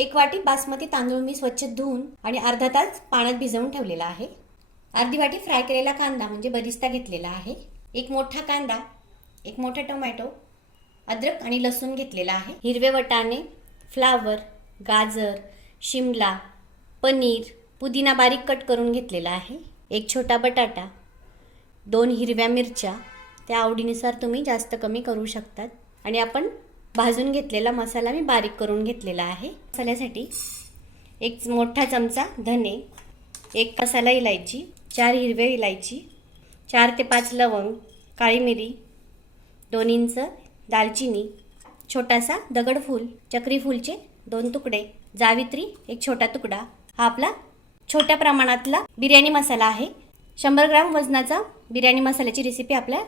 एक वाटी बासमती तांदूळ मी स्वच्छ धुवून आणि अर्धा तास पाण्यात भिजवून ठेवलेला आहे. अर्धी वाटी फ्राय केलेला कांदा म्हणजे बरिस्ता घेतलेला आहे. एक मोठा कांदा एक मोठा टोमॅटो अद्रक आणि लसूण घेतलेला आहे. हिरवे वटाणे फ्लावर गाजर शिमला पनीर पुदिना बारीक कट करून घेतलेला आहे. एक छोटा बटाटा दोन हिरव्या मिरच्या. त्या आवडीनुसार तुम्ही जास्त कमी करू शकतात आणि आपण भाजून घेतलेला मसाला मी बारीक करून घेतलेला आहे. मसाल्यासाठी एक मोठा चमचा धने एक मसाला इलायची चार हिरवे इलायची चार ते पाच लवंग काळी मिरी दोन इंच दालचिनी छोटासा दगडफूल चक्रीफूलचे दोन तुकडे जावित्री एक छोटा तुकडा. हा आपला छोट्या प्रमाणातला बिर्याणी मसाला आहे. शंभर ग्राम वजनाचा बिर्याणी मसाल्याची रेसिपी आपल्या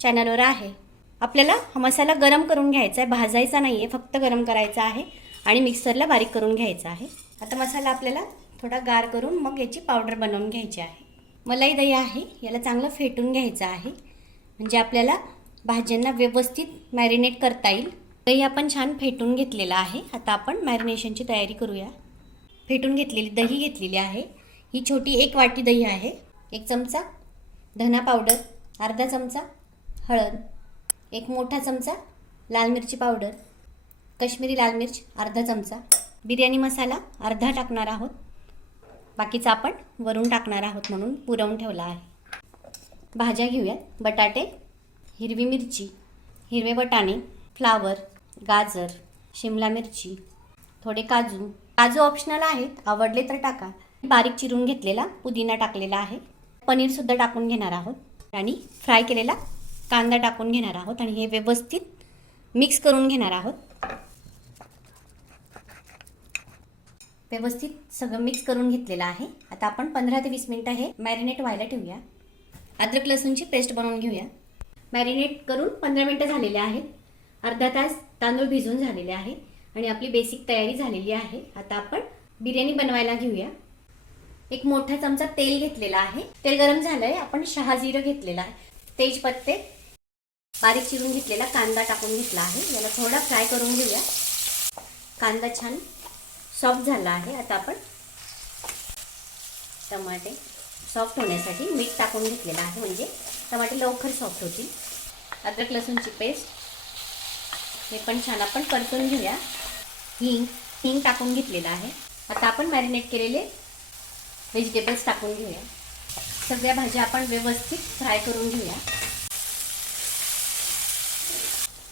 चॅनलवर आहे. आपल्याला हा मसाला गरम करून घ्यायचा आहे भाजायचा नाही आहे फक्त गरम करायचा आहे आणि मिक्सरला बारीक करून घ्यायचा आहे. आता मसाला आपल्याला थोडा गार करून मग याची पावडर बनवून घ्यायची आहे. मलाई दही आहे याला चांगलं फेटून घ्यायचं आहे. म्हणजे आपल्याला भाज्यांना व्यवस्थित मॅरिनेट करता येईल. दही आपण छान फेटून घेतलेलं आहे. आता आपण मॅरिनेशनची तयारी करूया. फेटून घेतलेली दही घेतलेली आहे. ही छोटी एक वाटी दही आहे. एक चमचा धना पावडर अर्धा चमचा हळद एक मोठा चमचा लाल मिरची पावडर कश्मीरी लाल मिर्च अर्धा चमचा बिर्याणी मसाला अर्धा टाकणार आहोत. बाकीचा आपण वरून टाकणार आहोत म्हणून पुरवून ठेवला आहे. भाज्या घेऊयात. बटाटे हिरवी मिरची हिरवे वटाणे फ्लावर गाजर शिमला मिरची थोडे काजू. काजू ऑप्शनल आहेत. आवडले तर टाका. बारीक चिरून घेतलेला पुदिना टाकलेला आहे. पनीरसुद्धा टाकून घेणार आहोत. आणि फ्राय केलेला कांदा टाकून घेणार आहोत आणि हे व्यवस्थित मिक्स करून घेणार आहोत. व्यवस्थित सगळं मिक्स करून घेतलेलं आहे. आता आपण पंधरा ते वीस मिनटं हे मॅरिनेट व्हायला ठेवूया. अद्रक लसूणची पेस्ट बनवून घेऊया. मॅरिनेट करून पंधरा मिनटं झालेले आहेत. अर्धा तास तांदूळ भिजून झालेले आहे आणि आपली बेसिक तयारी झालेली आहे. आता आपण बिर्याणी बनवायला घेऊया. एक मोठा चमचा तेल घेतलेला आहे. तेल गरम झालं आहे आपण शहाजिरं घेतलेला आहे. तेजपत्ते बारीक चिरून घेतलेला कांदा टाकून घेतला आहे. याला थोडा फ्राय करून घेऊया. कांदा छान सॉफ्ट झाला आहे. आता आपण टमाटे सॉफ्ट होण्यासाठी मीठ टाकून घेतलेलं आहे. म्हणजे टमाटे लवकर सॉफ्ट होतील. अद्रक लसूणची पेस्ट हे पण छान आपण परतून घेऊया. हिंग हिंग टाकून घेतलेलं आहे. आता आपण मॅरिनेट केलेले व्हेजिटेबल्स टाकून घेऊया. सगळ्या भाज्या आपण व्यवस्थित फ्राय करून घेऊया.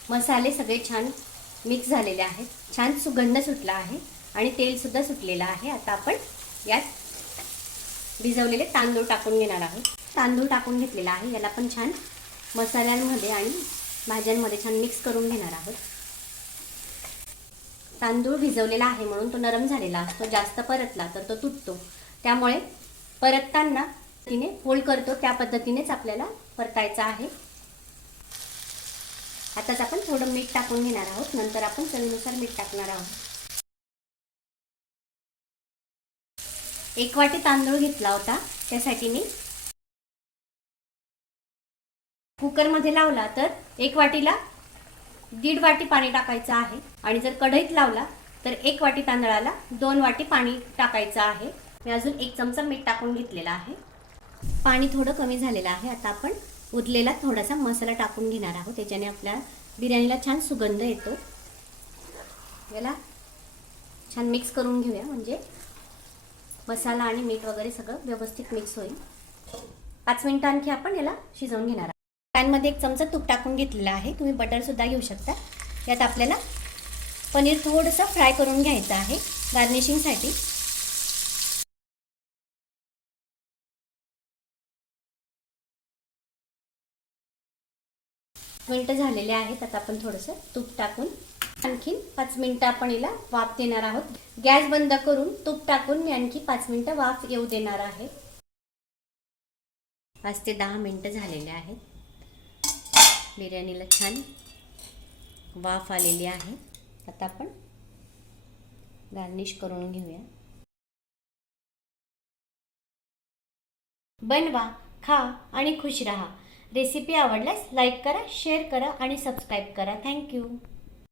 मसाले सगळे छान मिक्स झालेले आहेत. छान सुगंध सुटला आहे आणि तेलसुद्धा सुटलेलं आहे. आता आपण यात भिजवलेले तांदूळ टाकून घेणार आहोत. तांदूळ टाकून घेतलेला आहे. याला पण छान मसाल्यांमध्ये आणि भाज्यांमध्ये छान मिक्स करून घेणार आहोत. तांदूळ भिजवलेला आहे म्हणून तो नरम झालेला असतो. जास्त परतला तर तो तुटतो. त्यामुळे परतताना तिने फोल्ड करतो. त्या पद्धतीनेच आपल्याला परतायचा आहे. आताच आपण थोडं मीठ टाकून घेणार आहोत. नंतर आपण चवीनुसार मीठ टाकणार आहोत. एक वाटी तांदूळ घेतला होता. त्यासाठी मी कुकरमध्ये लावला तर एक वाटीला दीड वाटी पाणी टाकायचं आहे. आणि जर कढईत लावला तर एक वाटी तांदळाला दोन वाटी पाणी टाकायचं आहे. मी अजून एक चमचा मीठ टाकून घेतलेला आहे. पाणी थोडं कमी झालेलं आहे. आता आपण उरलेला थोडासा मसाला टाकून घेणार आहोत. त्याच्याने आपल्या बिर्याणीला छान सुगंध येतो. याला छान मिक्स करून घेऊया. म्हणजे मसाला आणि मीठ वगैरे सगळं व्यवस्थित मिक्स होईल. पाच मिनटं आणखी आपण याला शिजवून घेणार आहोत. पॅनमध्ये एक चमचा तूप टाकून घेतलेला आहे. तुम्ही बटरसुद्धा घेऊ शकता. यात आपल्याला पनीर थोडंसं फ्राय करून घ्यायचं आहे. गार्निशिंगसाठी मिनटं झालेले आहेत आता आपण थोडंसं तूप टाकून आणखीन पाच मिनटं आपण याला वाफ देणार आहोत. गॅस बंद करून तूप टाकून मी आणखी पाच मिनटं वाफ येऊ देणार आहे. पाच ते दहा मिनटं झालेले आहेत. बिर्याणीला छान वाफ आलेली आहे. आता आपण गार्निश करून घेऊया. बनवा खा आणि खुश रहा. रेसिपी आवडल्यास लाईक करा शेअर करा आणि सबस्क्राईब करा. थँक्यू.